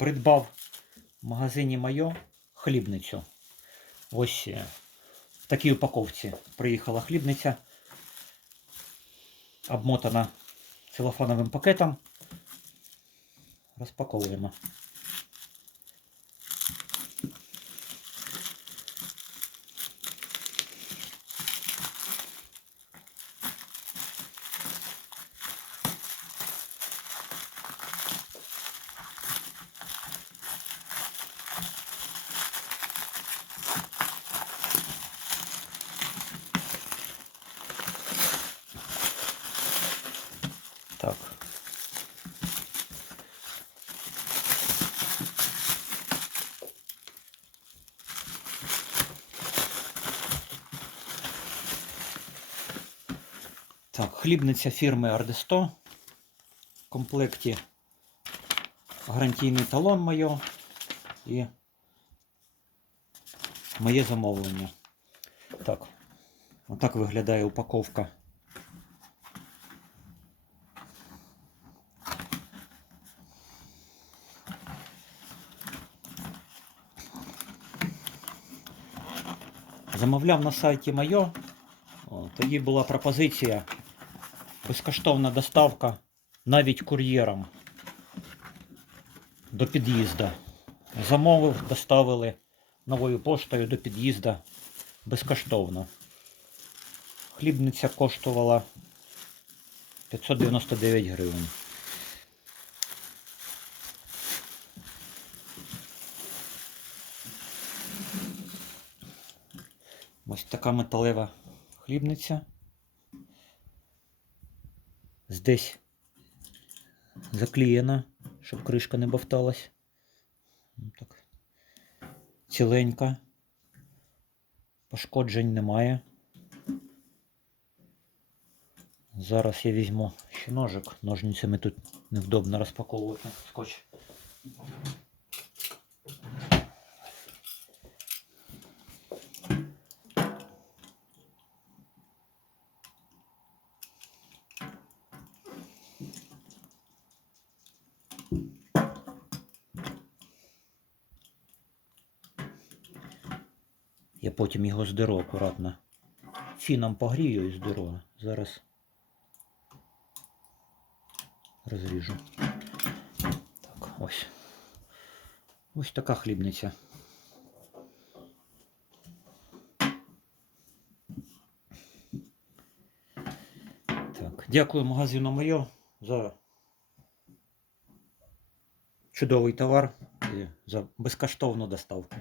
придбав в магазині Майо хлібницю. Ось е, в такій упаковці приїхала хлібниця, обмотана целофановим пакетом. Розпаковуємо. Так. Так, хлібниця фірми Ардесто. В комплекті гарантійний талон моє і моє замовлення. Так, отак виглядає упаковка. Замовляв на сайті Майо. Тоді була пропозиція безкоштовна доставка навіть кур'єром до під'їзду. Замовив, доставили новою поштою до під'їзду безкоштовно. Хлібниця коштувала 599 гривень. Ось така металева хлібниця. Здесь заклеєна, щоб кришка не бовталась. Так. Ціленька. Пошкоджень немає. Зараз я візьму ще ножик. Ножницями тут невдобно розпаковувати скотч. Я потім його здеру акуратно. Фіном погрію і здеру. Зараз розріжу. Так, ось. Ось така хлібниця. Так, дякую магазину Майо за чудовий товар і за безкоштовну доставку.